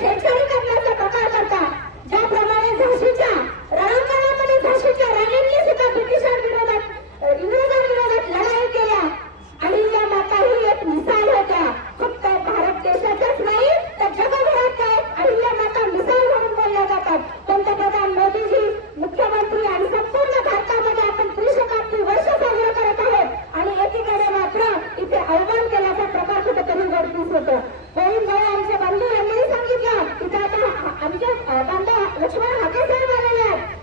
छेडछाड करण्याचा प्रकार करता, ज्याप्रमाणे झाशीच्या रणांगणामध्ये झाशीच्या राणींनी सुद्धा इंग्रजांविरोधात लढाई केल्या. अहिल्या माता ही एक मिसाल होत्या. फक्त भारत देशातच नाही तर जगभरात काय अहिल्या माता मिसाल म्हणून बोलल्या जातात. पंतप्रधान मोदीजी, मुख्यमंत्री आणि संपूर्ण भारतामध्ये आपण त्रिशताब्दी वर्ष साजरा करत आहोत आणि एकीकडे मात्र इथे आव्हान केल्याचा प्रकार कुठेतरी घडतीच होतो. गोविंद भाऊ आमचे बंधू यांनी सांगितलं तिथे आता आमचे बांधव लक्ष्मण हाके साहेब आलेले आहेत.